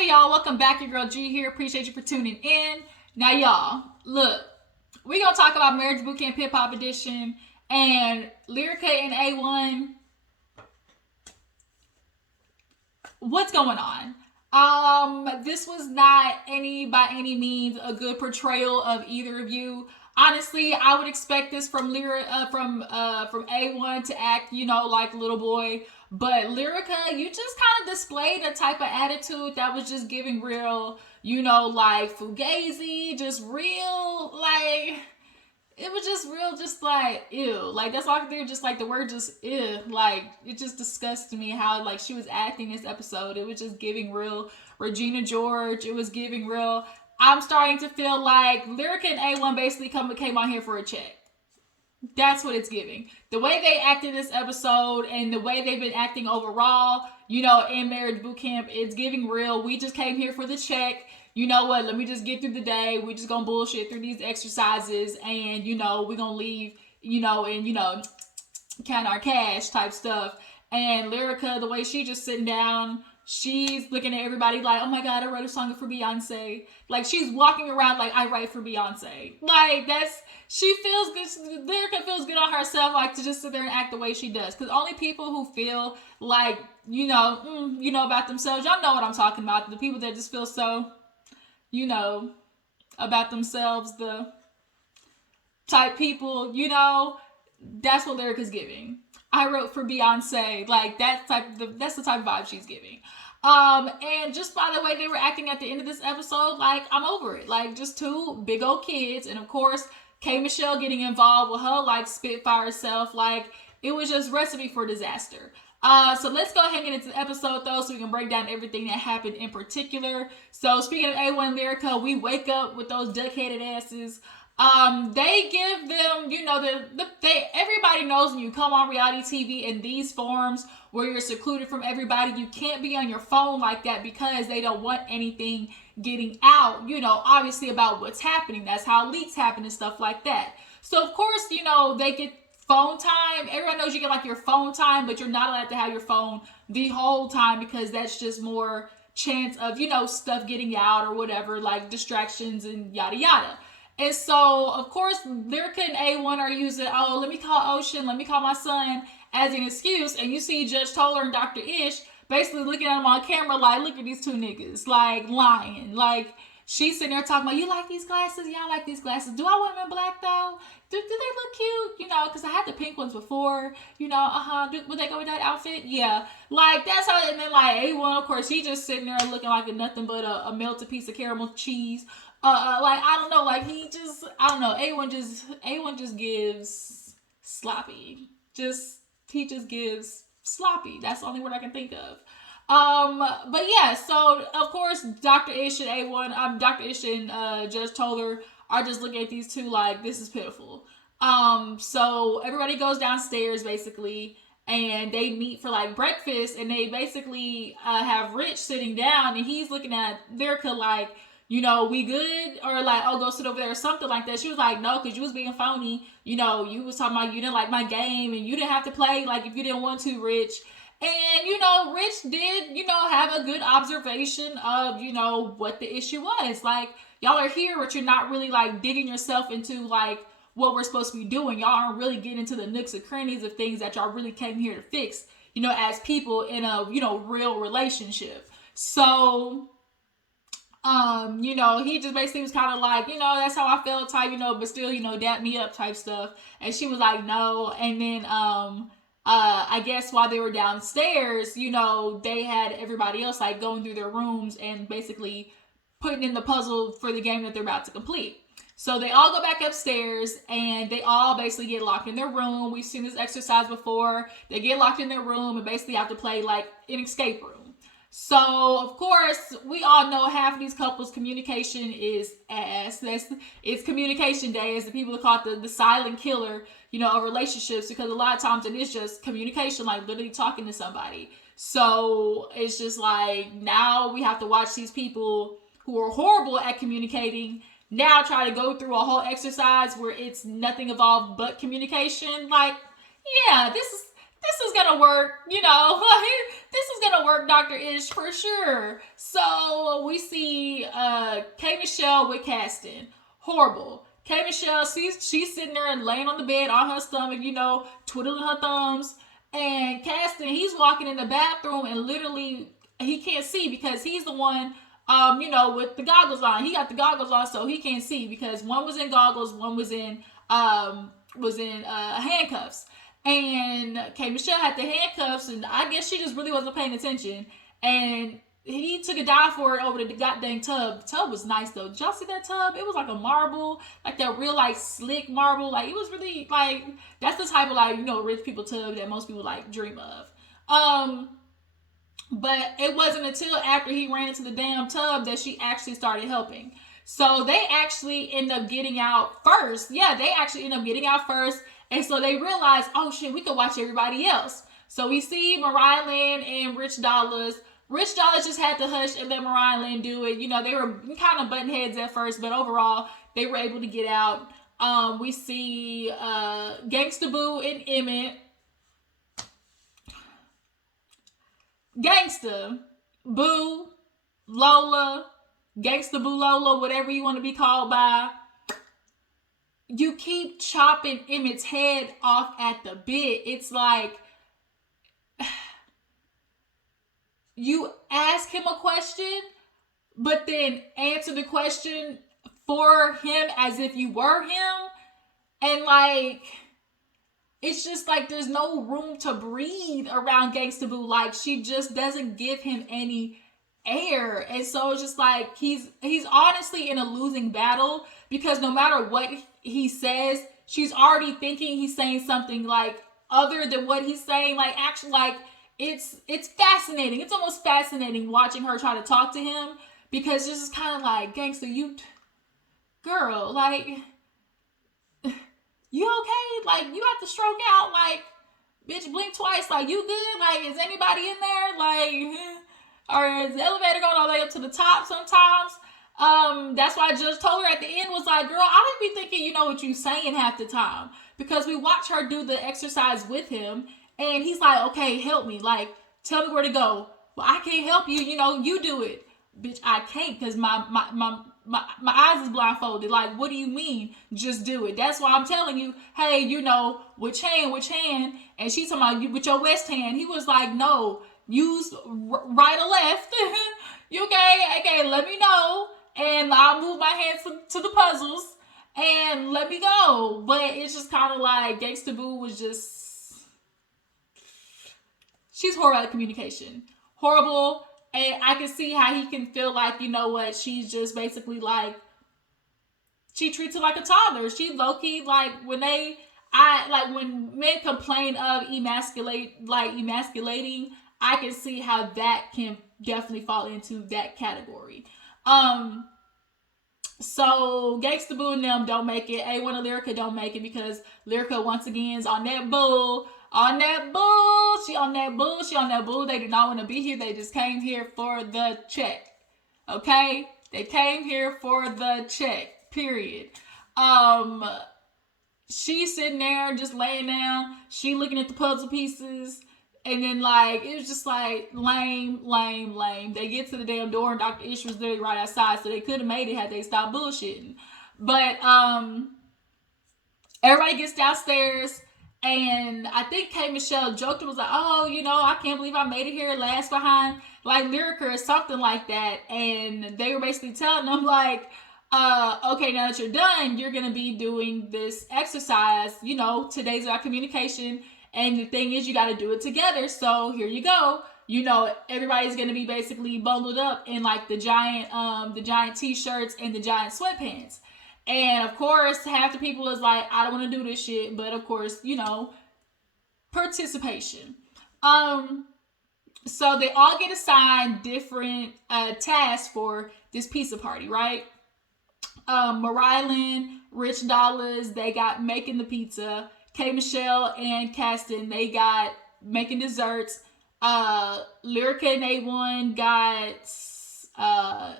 Hey y'all, welcome back. Your girl G here. Appreciate you for tuning in. Now y'all, look, we gonna talk about Marriage Bootcamp Hip-Hop Edition and Lyrica and A1. What's going on? This was not by any means a good portrayal of either of you. Honestly, I would expect this from from A1 to act, like little boy. But Lyrica, you just kind of displayed a type of attitude that was just giving real, like fugazi, just real, like it was just real, just like ew. Like that's all I could do. Just like the word, just ew. Like it just disgusted me how like she was acting this episode. It was just giving real Regina George. It was giving real. I'm starting to feel like Lyrica and A1 basically came on here for a check. That's what it's giving. The way they acted this episode and the way they've been acting overall, in Marriage Bootcamp, it's giving real. We just came here for the check. You know what? Let me just get through the day. We just gonna bullshit through these exercises, and we're gonna leave. And count our cash type stuff. And Lyrica, the way she just sitting down, she's looking at everybody like, oh my god, I wrote a song for Beyonce. Like she's walking around like I write for Beyonce. Like she feels good. Lyrica feels good on herself, like to just sit there and act the way she does. Because only people who feel like about themselves, y'all know what I'm talking about. The people that just feel so, about themselves, the type people, that's what Lyrica's giving. I wrote for Beyonce. Like that's the type of vibe she's giving. And just by the way they were acting at the end of this episode, like I'm over it. Like just two big old kids, and of course K Michelle getting involved with her like Spitfire self. Like it was just recipe for disaster. So let's go ahead and get into the episode though, so we can break down everything that happened in particular. So speaking of A1 Lyrica, we wake up with those duck-headed asses. They give them, everybody knows when you come on reality TV in these forms where you're secluded from everybody, you can't be on your phone like that because they don't want anything getting out, obviously about what's happening. That's how leaks happen and stuff like that. So of course, they get phone time. Everyone knows you get like your phone time, but you're not allowed to have your phone the whole time because that's just more chance of, stuff getting out or whatever, like distractions and yada yada. And so, of course, Lyrica and A1 are using, let me call Ocean, let me call my son as an excuse. And you see Judge Toller and Dr. Ish basically looking at them on camera like, look at these two niggas, like lying. Like, she's sitting there talking about, you like these glasses? Yeah, I like these glasses. Do I want them in black though? Do they look cute? Because I had the pink ones before. Would they go with that outfit? Yeah. Like, that's how, and then like A1, of course, he just sitting there looking like nothing but a melted piece of caramel cheese. Like I don't know, like he just A1 just gives sloppy. He just gives sloppy. That's the only word I can think of. But yeah, so of course Dr. Ish and A1, Dr. Ish and Judge Toller are just looking at these two like this is pitiful. So everybody goes downstairs basically and they meet for like breakfast, and they basically have Rich sitting down and he's looking at Lyrica like, we good? Or like, oh, go sit over there or something like that. She was like, no, because you was being phony. You was talking about you didn't like my game and you didn't have to play like if you didn't want to, Rich. And, Rich did, have a good observation of, what the issue was. Like, y'all are here, but you're not really like digging yourself into like what we're supposed to be doing. Y'all aren't really getting into the nooks and crannies of things that y'all really came here to fix, as people in a, real relationship. So, he just basically was kind of like, that's how I felt type, but still, dap me up type stuff. And she was like, no. And then, I guess while they were downstairs, they had everybody else like going through their rooms and basically putting in the puzzle for the game that they're about to complete. So they all go back upstairs and they all basically get locked in their room. We've seen this exercise before. They get locked in their room and basically have to play like an escape room. So, of course, we all know half of these couples' communication is ass. It's communication day, as the people call it the silent killer, of relationships, because a lot of times it is just communication, like literally talking to somebody. So, it's just like, now we have to watch these people who are horrible at communicating now try to go through a whole exercise where it's nothing involved but communication. Like, yeah, this is gonna work, you know, like, this is gonna work, Dr. Ish, for sure. So we see K Michelle with Caston. Horrible. K Michelle, she's sitting there and laying on the bed on her stomach, you know, twiddling her thumbs. And Caston, he's walking in the bathroom and literally he can't see because he's the one you know, with the goggles on. He got the goggles on so he can't see because one was in goggles, one was in handcuffs. And K Michelle had the handcuffs, and I guess she just really wasn't paying attention. And he took a dive for it over the goddamn tub. The tub was nice though. Did y'all see that tub? It was like a marble, like that real like slick marble. Like it was really like that's the type of like, you know, rich people tub that most people like dream of. But it wasn't until after he ran into the damn tub that she actually started helping. So they actually end up getting out first. Yeah, they actually end up getting out first. And so they realized, oh shit, we could watch everybody else. So we see Mariahlynn and Rich Dollars. Rich Dollars just had to hush and let Mariahlynn do it. You know, they were kind of butting heads at first, but overall, they were able to get out. We see Gangsta Boo and Emmet. Gangsta Boo, Lola, Gangsta Boo Lola, whatever you want to be called by. You keep chopping Emmett's head off at the bit. It's like you ask him a question, but then answer the question for him as if you were him. And like, it's just like there's no room to breathe around Gangsta Boo. Like, she just doesn't give him any air. And so it's just like he's honestly in a losing battle because no matter what he says, she's already thinking he's saying something like other than what he's saying. Like, actually, like it's fascinating. It's almost fascinating watching her try to talk to him because this is kind of like, Gangsta, you girl, like, you okay? Like, you have to stroke out. Like, bitch, blink twice. Like, you good? Like, is anybody in there? Like, or is the elevator going all the way up to the top sometimes? That's why Judge told her at the end was like, girl, I don't be thinking you know what you saying half the time. Because we watch her do the exercise with him, and he's like, okay, help me. Like, tell me where to go. Well, I can't help you. You know, you do it. Bitch, I can't because my eyes is blindfolded. Like, what do you mean? Just do it. That's why I'm telling you, hey, you know, which hand? And she's talking about you with your west hand. He was like, no, use right or left. You okay, let me know. And I'll move my hands to the puzzles and let me go. But it's just kind of like Gangsta Boo was just, she's horrible at communication. Horrible. And I can see how he can feel like, you know what, she's just basically like, she treats her like a toddler. She low-key, like, when men complain of emasculating, I can see how that can definitely fall into that category. So Gangsta Boo and them don't make it. A1 and Lyrica don't make it because Lyrica once again is on that bull. She on that bull. They do not want to be here. They just came here for the check. Okay? They came here for the check. Period. She's sitting there just laying down. She looking at the puzzle pieces. And then, like, it was just like lame. They get to the damn door and Dr. Ish was literally right outside, so they could have made it had they stopped bullshitting. But everybody gets downstairs, and I think K Michelle joked and was like, oh, you know, I can't believe I made it here last behind like Lyrica or something like that. And they were basically telling them like, okay, now that you're done, you're gonna be doing this exercise. You know, today's our communication. And the thing is, you got to do it together. So here you go. You know, everybody's going to be basically bundled up in like the giant t-shirts and the giant sweatpants. And of course, half the people is like, I don't want to do this shit. But of course, you know, participation. So they all get assigned different tasks for this pizza party, right? Mariahlynn, Rich Dollars, they got making the pizza. K Michelle and Caston, they got making desserts. Lyrica and A1 got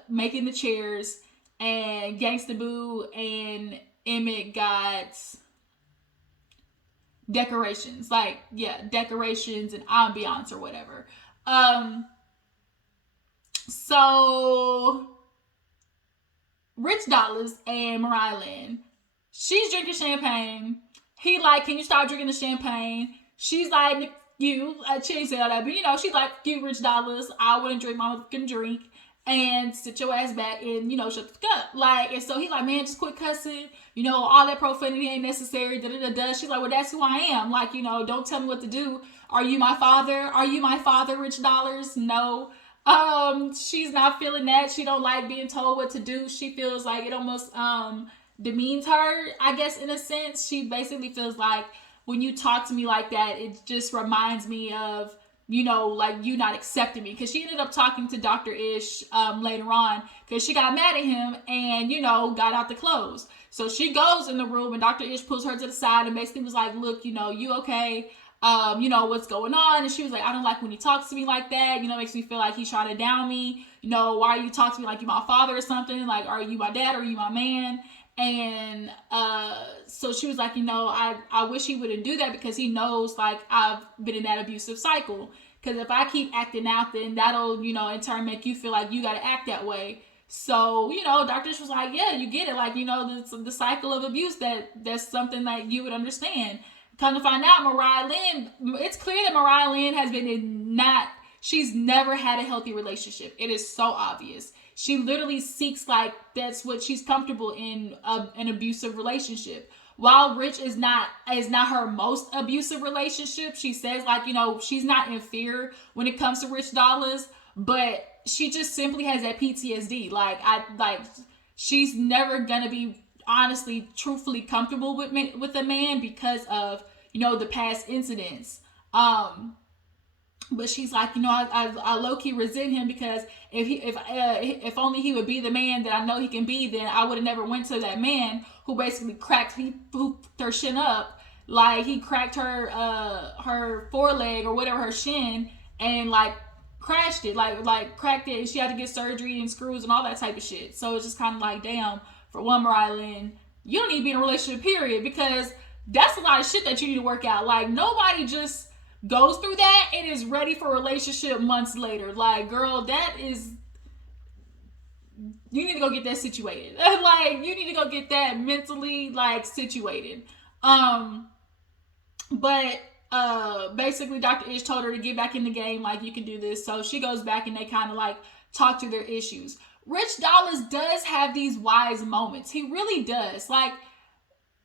making the chairs. And Gangsta Boo and Emmet got decorations, like, yeah, decorations and ambiance or whatever. So Rich Dollars and Mariahlynn, she's drinking champagne. He like, can you stop drinking the champagne? She's like, you, she ain't say all that, but you know, she's like, you Rich Dollars, I wouldn't drink my fucking drink, and sit your ass back and, you know, shut the fuck up. Like, and so he like, man, just quit cussing. You know, all that profanity ain't necessary. Da da da da. She's like, well, that's who I am. Like, you know, don't tell me what to do. Are you my father? Are you my father, Rich Dollars? No. She's not feeling that. She don't like being told what to do. She feels like it almost demeans her, I guess, in a sense. She basically feels like when you talk to me like that, it just reminds me of, you know, like you not accepting me. Because she ended up talking to Dr. Ish later on because she got mad at him and, you know, got out the clothes. So she goes in the room and Dr. Ish pulls her to the side and basically was like, look, you know, you okay? You know, what's going on? And she was like, I don't like when he talks to me like that. You know, makes me feel like he's trying to down me. You know, why are you talking to me like you're my father or something? Like, are you my dad or are you my man? And so she was like, you know, I wish he wouldn't do that because he knows like I've been in that abusive cycle. Because if I keep acting out, then that'll, you know, in turn make you feel like you got to act that way. So, you know, Dr. Ish was like, yeah, you get it. Like, you know, the cycle of abuse, that's something that you would understand. Come to find out, Mariahlynn, it's clear that Mariahlynn has been she's never had a healthy relationship. It is so obvious. She literally seeks, like, that's what she's comfortable in, an abusive relationship. While Rich is not her most abusive relationship, she says, like, you know, she's not in fear when it comes to Rich Dollars, but she just simply has that PTSD. Like, she's never gonna be honestly, truthfully comfortable with a man because of, you know, the past incidents. But she's like, you know, I low-key resent him because if only he would be the man that I know he can be, then I would have never went to that man who basically hooped her shin up. Like, he cracked her foreleg or whatever, her shin, and like crashed it, like cracked it, and she had to get surgery and screws and all that type of shit. So it's just kind of like, damn, for one, Mariahlynn, you don't need to be in a relationship, period, because that's a lot of shit that you need to work out. Like, nobody just goes through that and is ready for a relationship months later. Like, girl, you need to go get that situated. Like, you need to go get that mentally, like, situated. But basically Dr. Ish told her to get back in the game, like, you can do this. So she goes back and they kind of like talk through their issues. Rich Dollars does have these wise moments. He really does. Like,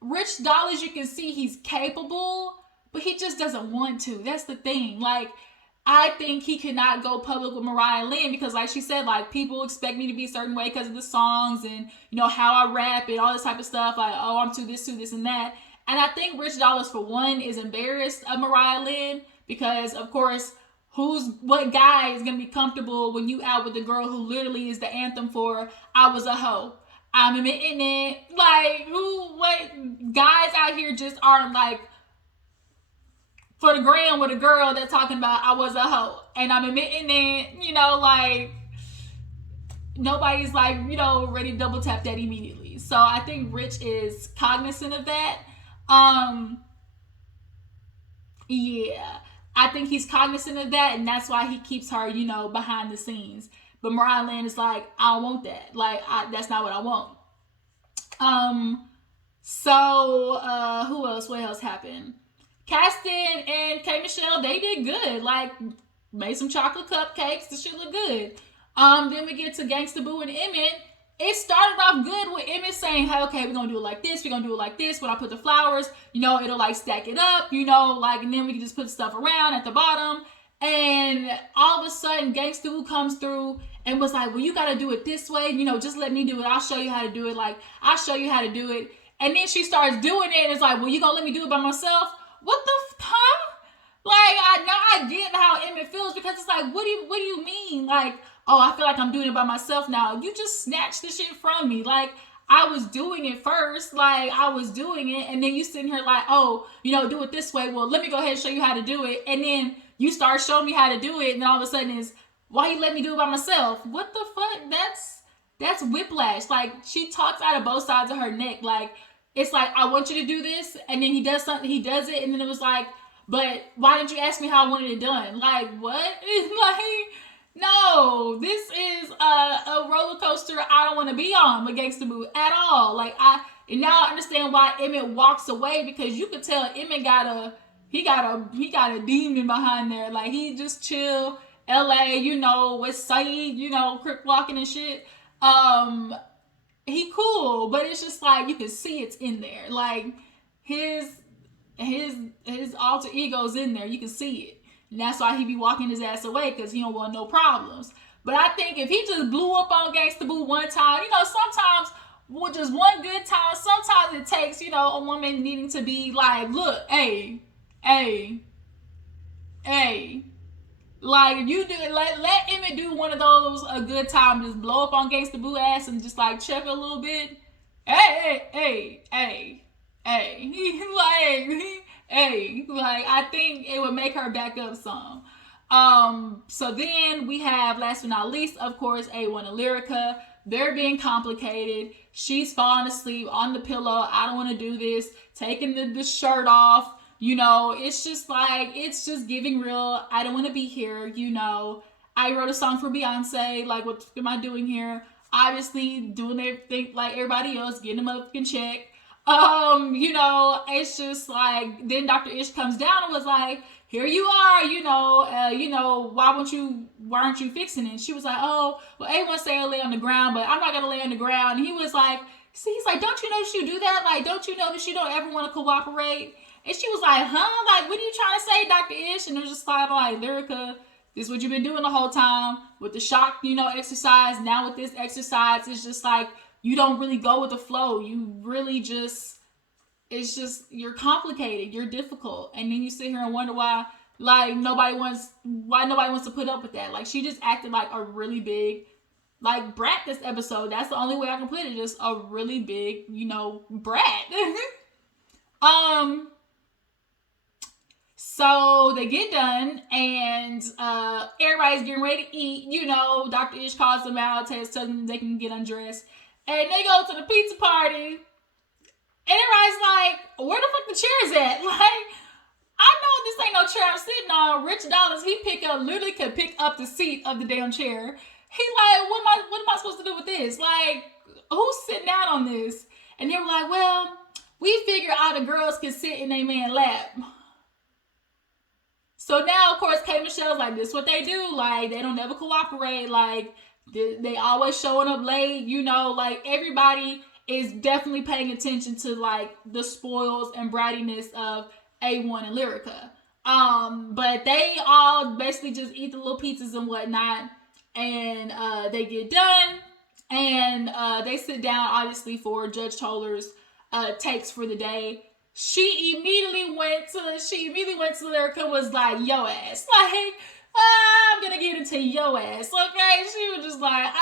Rich Dollars, you can see he's capable, but he just doesn't want to. That's the thing. Like, I think he cannot go public with Mariahlynn because, like she said, like, people expect me to be a certain way because of the songs and, you know, how I rap and all this type of stuff. Like, oh, I'm too this, and that. And I think Rich Dollars, for one, is embarrassed of Mariahlynn because, of course, what guy is going to be comfortable when you out with a girl who literally is the anthem for I was a hoe? I'm admitting it. Like, what guys out here just aren't like for the gram with a girl that's talking about I was a hoe and I'm admitting it, you know, like nobody's like, you know, ready to double tap that immediately. So I think Rich is cognizant of that. Yeah, I think he's cognizant of that, and that's why he keeps her, you know, behind the scenes. But Mariahlynn is like, I don't want that. Like, that's not what I want. So who else? What else happened? Caston and K Michelle, they did good. Like, made some chocolate cupcakes. The shit look good. Then we get to Gangsta Boo and Emmet. It started off good with Emmet saying, hey, okay, we're gonna do it like this, we're gonna do it like this. When I put the flowers, you know, it'll like stack it up, you know, like, and then we can just put stuff around at the bottom. And all of a sudden, Gangsta Boo comes through and was like, well, you gotta do it this way, you know, just let me do it. I'll show you how to do it. Like, I'll show you how to do it. And then she starts doing it and it's like, well, you gonna let me do it by myself? What the huh? Like, I get how Emmet feels because it's like, what do you mean? Like, oh, I feel like I'm doing it by myself now. You just snatched the shit from me. Like, I was doing it first. Like, I was doing it. And then you sitting here like, oh, you know, do it this way. Well, let me go ahead and show you how to do it. And then you start showing me how to do it. And then all of a sudden it's, why you let me do it by myself? What the fuck? That's whiplash. Like, she talks out of both sides of her neck. Like, it's like, I want you to do this, and then he does something, he does it, and then it was like, but why didn't you ask me how I wanted it done? Like, what? Like, no, this is a roller coaster I don't want to be on with Gangsta Boo at all. Like, and now I understand why Emmet walks away, because you could tell Emmet got a demon behind there. Like, he just chill, LA, West Side, crip walking and shit. He cool, but it's just like, you can see it's in there. Like, his alter ego's in there. You can see it. And that's why he be walking his ass away, because he don't want no problems. But I think if he just blew up on Gangsta Boo one time, sometimes with just one good time, sometimes it takes, a woman needing to be like, look, hey. Like, if you do it, let Emmet do one of those a good time, just blow up on Gangsta Boo ass and just like check a little bit. Hey. Like, I think it would make her back up some. So then we have, last but not least, of course, A1 and Lyrica. They're being complicated. She's falling asleep on the pillow. I don't want to do this. Taking the shirt off. It's just like, it's just giving real, I don't want to be here. I wrote a song for Beyonce. Like, what am I doing here? Obviously, doing everything like everybody else, getting a motherfucking check. It's just like, then Dr. Ish comes down and was like, here you are, why aren't you fixing it? She was like, oh, well, A1 say I lay on the ground, but I'm not gonna lay on the ground. And he was like, he's like, don't you know that you do that? Like, don't you know that you don't ever want to cooperate? And she was like, huh? Like, what are you trying to say, Dr. Ish? And it was just like, Lyrica, this is what you've been doing the whole time with the shock, exercise. Now with this exercise, it's just like, you don't really go with the flow. You really just, you're complicated. You're difficult. And then you sit here and wonder why nobody wants to put up with that. Like, she just acted like a really big, like, brat this episode. That's the only way I can put it. Just a really big, brat. So they get done, and everybody's getting ready to eat. Dr. Ish calls them out, tells them they can get undressed. And they go to the pizza party, and everybody's like, where the fuck the chairs at? Like, I know this ain't no chair I'm sitting on. Rich Dollars, literally could pick up the seat of the damn chair. He's like, what am I supposed to do with this? Like, who's sitting down on this? And they were like, well, we figure out the girls can sit in their man lap. So now, of course, K. Michelle's like, this is what they do. Like, they don't ever cooperate. Like, they always showing up late. Like, everybody is definitely paying attention to, like, the spoils and brattiness of A1 and Lyrica. But they all basically just eat the little pizzas and whatnot. And they get done. And they sit down, obviously, for Judge Toller's takes for the day. She immediately went to Lyrica and was like, yo ass. Like, I'm gonna get into yo ass, okay? She was just like,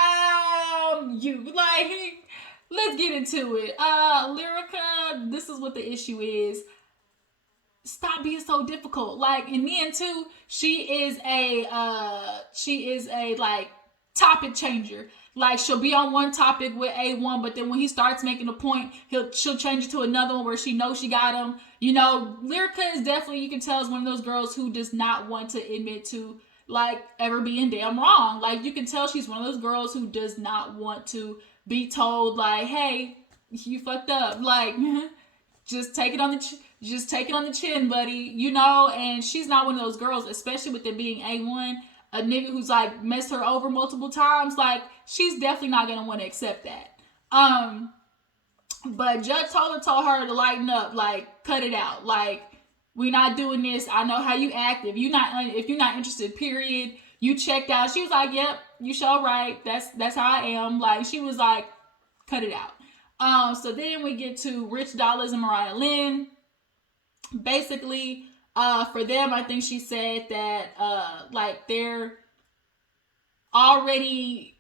you. Like, let's get into it. Lyrica, this is what the issue is. Stop being so difficult. Like, and then too, she is a like topic changer. Like, she'll be on one topic with A1, but then when he starts making a point, she'll change it to another one where she knows she got him. Lyrica is definitely, you can tell, is one of those girls who does not want to admit to, like, ever being damn wrong. Like, you can tell she's one of those girls who does not want to be told, like, hey, you fucked up. Like, just take it on the chin, buddy. And she's not one of those girls, especially with it being A1. A nigga who's like messed her over multiple times, like, she's definitely not gonna want to accept that. But Judge Toller told her to lighten up, like, cut it out. Like, we not doing this. I know how you act. If you're not interested, period. You checked out. She was like, yep, you sure right. That's how I am. Like, she was like, cut it out. So then we get to Rich Dollars and Mariahlynn. Basically, for them, I think she said that, like, they're already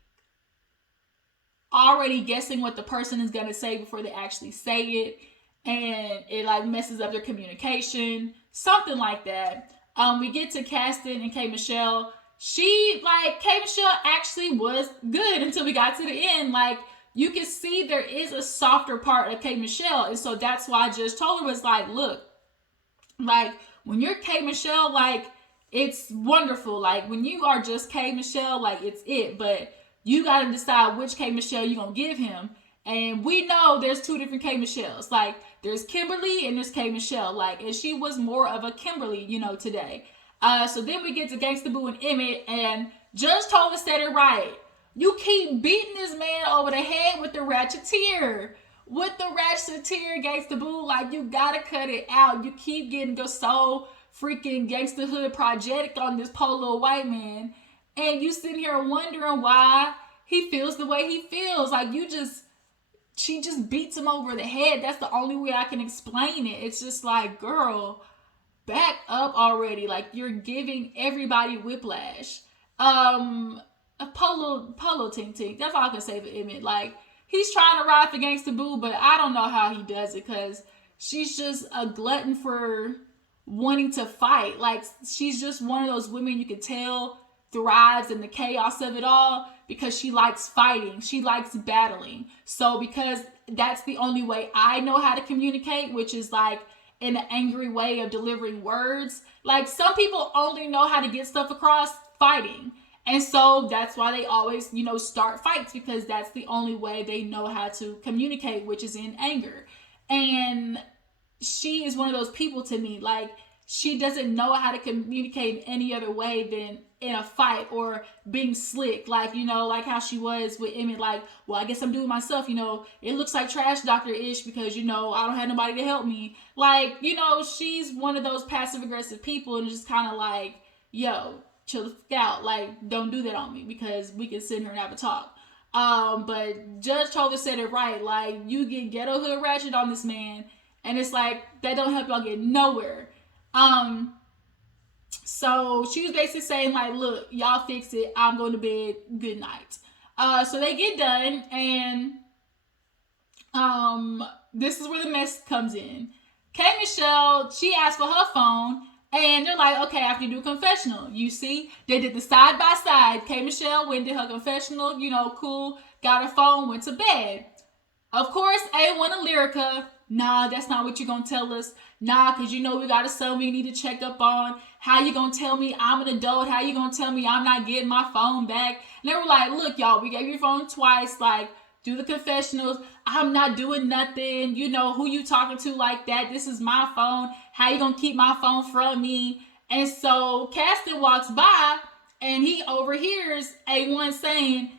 guessing what the person is going to say before they actually say it. And it, like, messes up their communication. Something like that. We get to Caston and K. Michelle. K. Michelle actually was good until we got to the end. Like, you can see there is a softer part of K Michelle. And so that's why Judge Toller was like, look, like when you're K Michelle, like it's wonderful. Like when you are just K Michelle, like it's it. But you got to decide which K Michelle you're going to give him. And we know there's two different K Michelles. Like there's Kimberly and there's K Michelle. Like, and she was more of a Kimberly, today. So then we get to Gangsta Boo and Emmet, and Judge Toller said it right. You keep beating this man over the head with the ratcheteer. With the ratcheteer, Gangsta Boo, like you gotta cut it out. You keep getting so freaking gangsta hood project on this poor little white man. And you sitting here wondering why he feels the way he feels. Like she just beats him over the head. That's the only way I can explain it. It's just like, girl, back up already. Like you're giving everybody whiplash. Polo Tink Tink. That's all I can say for Emmet. Like he's trying to ride for Gangsta Boo, but I don't know how he does it because she's just a glutton for wanting to fight. Like she's just one of those women you can tell thrives in the chaos of it all because she likes fighting. She likes battling. So because that's the only way I know how to communicate, which is like in an angry way of delivering words. Like some people only know how to get stuff across fighting. And so that's why they always, start fights because that's the only way they know how to communicate, which is in anger. And she is one of those people to me. Like she doesn't know how to communicate in any other way than in a fight or being slick. Like, like how she was with Emmet. Like, well, I guess I'm doing myself. It looks like Trash Doctor-ish because, I don't have nobody to help me. Like, she's one of those passive aggressive people and just kind of like, yo, chill the fuck out. Like, don't do that on me because we can sit here and have a talk. But Judge Toller said it right. Like, you get ghetto hood ratchet on this man, and it's like that don't help y'all get nowhere. So she was basically saying like, look, y'all fix it. I'm going to bed. Good night. So they get done, and this is where the mess comes in. K Michelle, she asked for her phone. And they're like, okay, after you do a confessional, you see, they did the side by side. K Michelle went did her confessional, cool, got her phone, went to bed. Of course, A1 and Lyrica, nah, that's not what you're gonna tell us. Nah, because we got a son we need to check up on. How you gonna tell me I'm an adult? How you gonna tell me I'm not getting my phone back? And they were like, look, y'all, we gave your phone twice, like, do the confessionals. I'm not doing nothing. Who you talking to like that? This is my phone. How you gonna keep my phone from me? And so Caston walks by and he overhears A1 saying,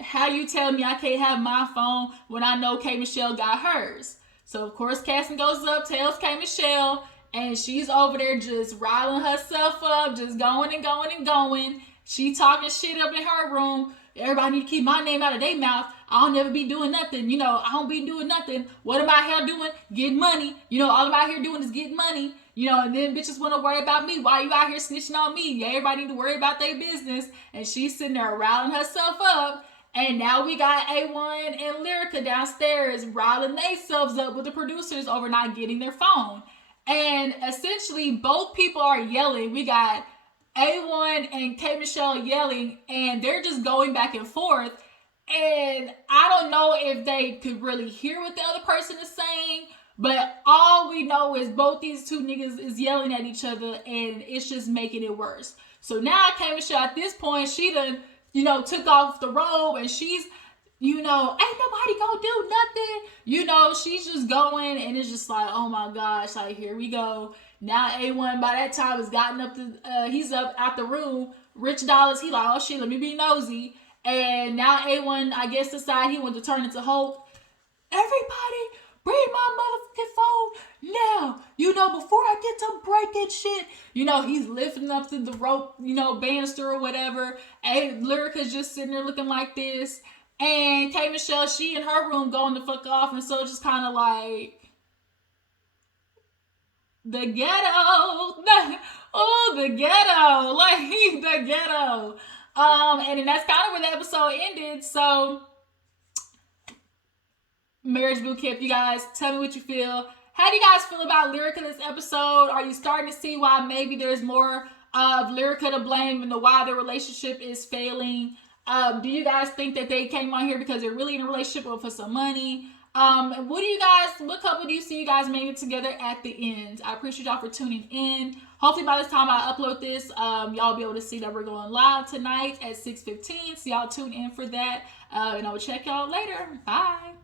how you tell me I can't have my phone when I know K Michelle got hers? So of course Caston goes up, tells K Michelle, and she's over there just riling herself up, just going and going and going. She talking shit up in her room. Everybody need to keep my name out of their mouth. I'll never be doing nothing. I don't be doing nothing. What am I here doing? Getting money. All I'm out here doing is getting money. And then bitches want to worry about me. Why you out here snitching on me? Yeah, everybody need to worry about their business. And she's sitting there riling herself up. And now we got A1 and Lyrica downstairs riling themselves up with the producers over not getting their phone. And essentially both people are yelling. We got A1 and K Michelle yelling, and they're just going back and forth. And I don't know if they could really hear what the other person is saying, but all we know is both these two niggas is yelling at each other, and it's just making it worse. So now K Michelle at this point, she done, took off the robe, and she's, ain't nobody gonna do nothing. She's just going, and it's just like, oh my gosh, like here we go. Now A1 by that time has gotten up he's up out the room. Rich Dollars, he like, oh shit, let me be nosy. And now A1, I guess, decided he wanted to turn into Hulk. Everybody, bring my motherfucking phone now. Before I get to breaking shit. He's lifting up to the rope, banister or whatever. And Lyrica's just sitting there looking like this. And K Michelle, she in her room going the fuck off. And so it's just kind of like, the ghetto. Oh, the ghetto. Like, the ghetto. And then that's kind of where the episode ended. So, Marriage Bootcamp, you guys, tell me what you feel. How do you guys feel about Lyrica this episode? Are you starting to see why maybe there's more of Lyrica to blame and why their relationship is failing? Do you guys think that they came on here because they're really in a relationship or for some money? What couple do you see you guys making together at the end? I appreciate y'all for tuning in. Hopefully by the time I upload this, y'all be able to see that we're going live tonight at 6:15. So y'all tune in for that. And I will check y'all later. Bye.